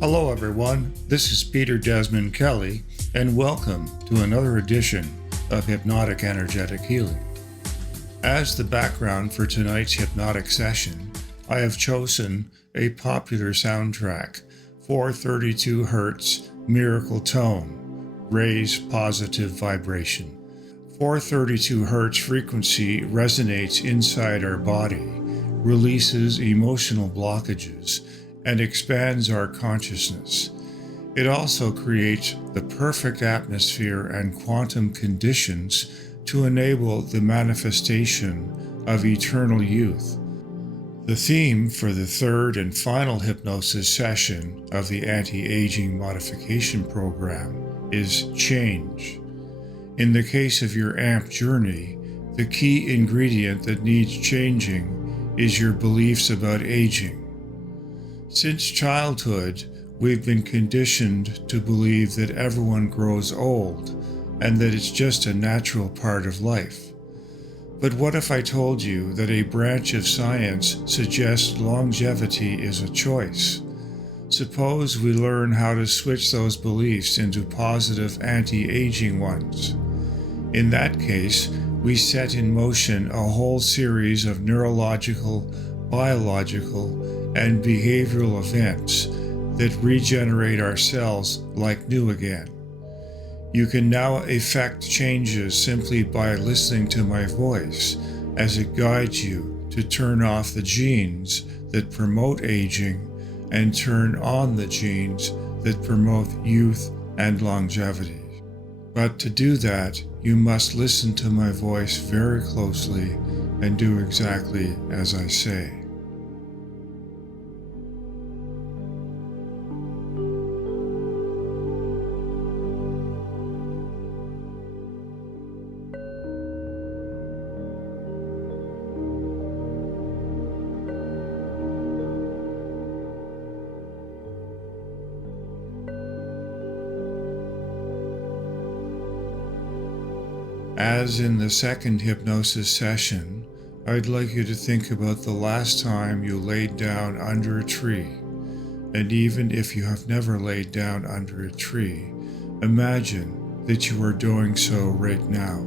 Hello, everyone. This is Peter Desmond Kelly, and welcome to another edition of Hypnotic Energetic Healing. As the background for tonight's hypnotic session, I have chosen a popular soundtrack, 432 Hz Miracle Tone, Raise Positive Vibration. 432 Hz frequency resonates inside our body, releases emotional blockages, and expands our consciousness. It also creates the perfect atmosphere and quantum conditions to enable the manifestation of eternal youth. The theme for the third and final hypnosis session of the Anti-Aging Modification Program is change. In the case of your AMP journey, the key ingredient that needs changing is your beliefs about aging. Since childhood, we've been conditioned to believe that everyone grows old and that it's just a natural part of life. But what if I told you that a branch of science suggests longevity is a choice? Suppose we learn how to switch those beliefs into positive anti-aging ones. In that case, we set in motion a whole series of neurological, biological, and behavioral events that regenerate our cells like new again. You can now effect changes simply by listening to my voice as it guides you to turn off the genes that promote aging and turn on the genes that promote youth and longevity. But to do that, you must listen to my voice very closely and do exactly as I say. As in the second hypnosis session, I'd like you to think about the last time you laid down under a tree. And even if you have never laid down under a tree, imagine that you are doing so right now.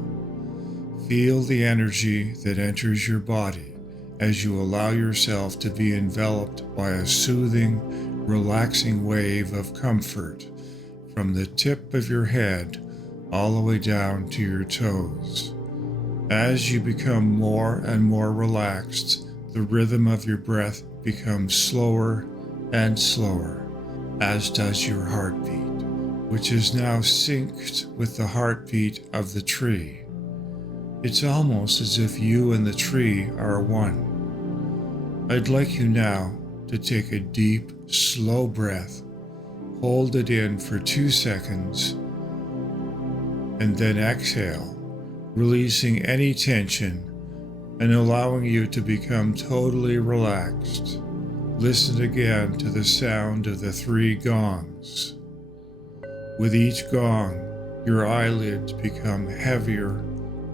Feel the energy that enters your body as you allow yourself to be enveloped by a soothing, relaxing wave of comfort from the tip of your head all the way down to your toes. As you become more and more relaxed, the rhythm of your breath becomes slower and slower, as does your heartbeat, which is now synced with the heartbeat of the tree. It's almost as if you and the tree are one. I'd like you now to take a deep, slow breath, hold it in for 2 seconds, and then exhale, releasing any tension and allowing you to become totally relaxed. Listen again to the sound of the 3 gongs. With each gong, your eyelids become heavier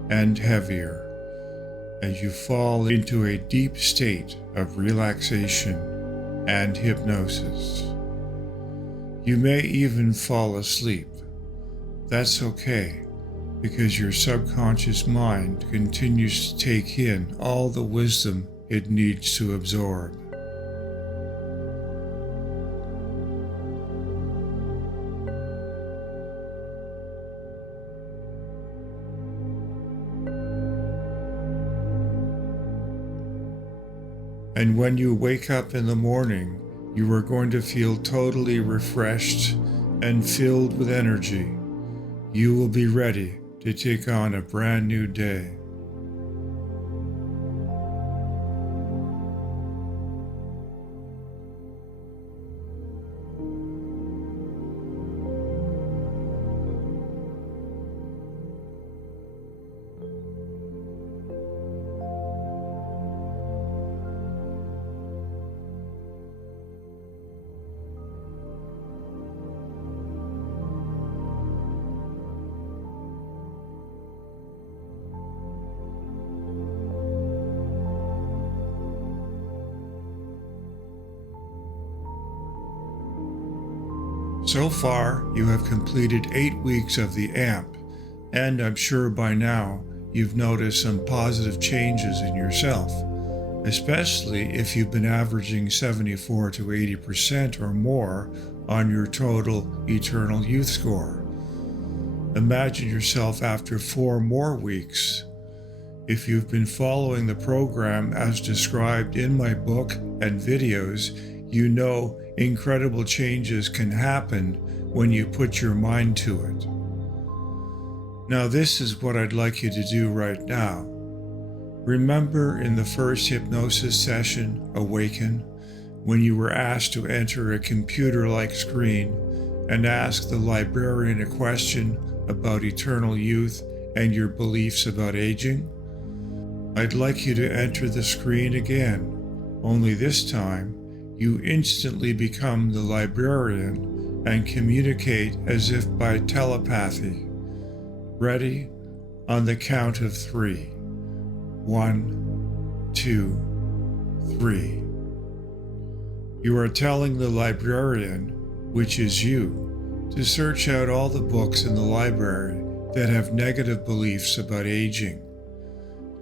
and heavier as you fall into a deep state of relaxation and hypnosis. You may even fall asleep. That's okay, because your subconscious mind continues to take in all the wisdom it needs to absorb. And when you wake up in the morning, you are going to feel totally refreshed and filled with energy. You will be ready to take on a brand new day. So far, you have completed 8 weeks of the AMP, and I'm sure by now you've noticed some positive changes in yourself, especially if you've been averaging 74 to 80% or more on your total Eternal Youth score. Imagine yourself after 4 more weeks. If you've been following the program as described in my book and videos, you know incredible changes can happen when you put your mind to it. Now, this is what I'd like you to do right now. Remember in the first hypnosis session, Awaken, when you were asked to enter a computer-like screen and ask the librarian a question about eternal youth and your beliefs about aging? I'd like you to enter the screen again, only this time you instantly become the librarian and communicate as if by telepathy. Ready? On the count of 3. 1, 2, 3. You are telling the librarian, which is you, to search out all the books in the library that have negative beliefs about aging.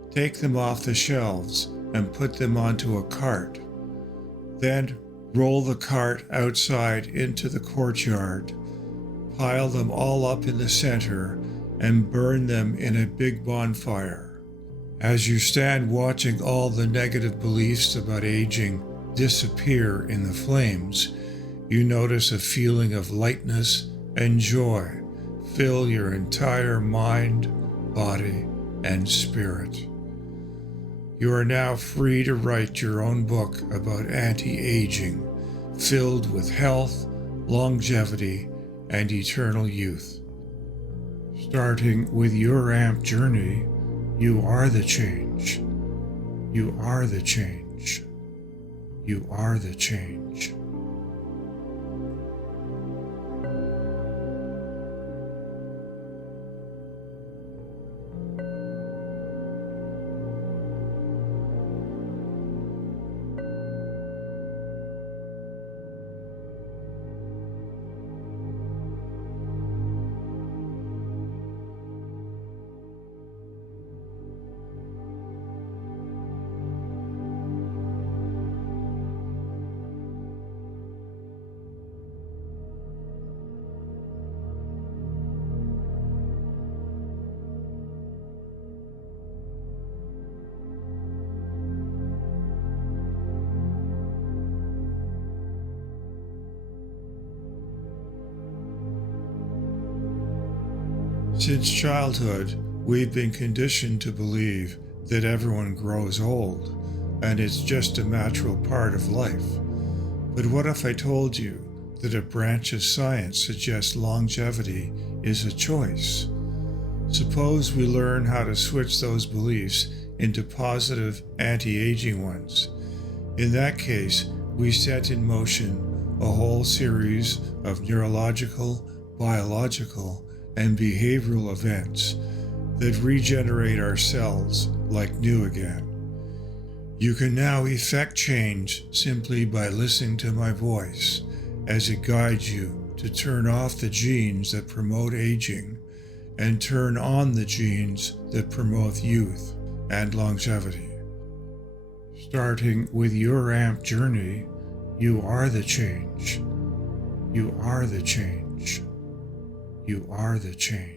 Take them off the shelves and put them onto a cart. Then roll the cart outside into the courtyard, pile them all up in the center, and burn them in a big bonfire. As you stand watching all the negative beliefs about aging disappear in the flames, you notice a feeling of lightness and joy fill your entire mind, body, and spirit. You are now free to write your own book about anti-aging, filled with health, longevity, and eternal youth. Starting with your AMP journey, you are the change. You are the change. You are the change. Since childhood, we've been conditioned to believe that everyone grows old, and it's just a natural part of life. But what if I told you that a branch of science suggests longevity is a choice? Suppose we learn how to switch those beliefs into positive anti-aging ones. In that case, we set in motion a whole series of neurological, biological, and behavioral events that regenerate our cells like new again. You can now effect change simply by listening to my voice as it guides you to turn off the genes that promote aging and turn on the genes that promote youth and longevity. Starting with your AMP journey, you are the change. You are the change. You are the change.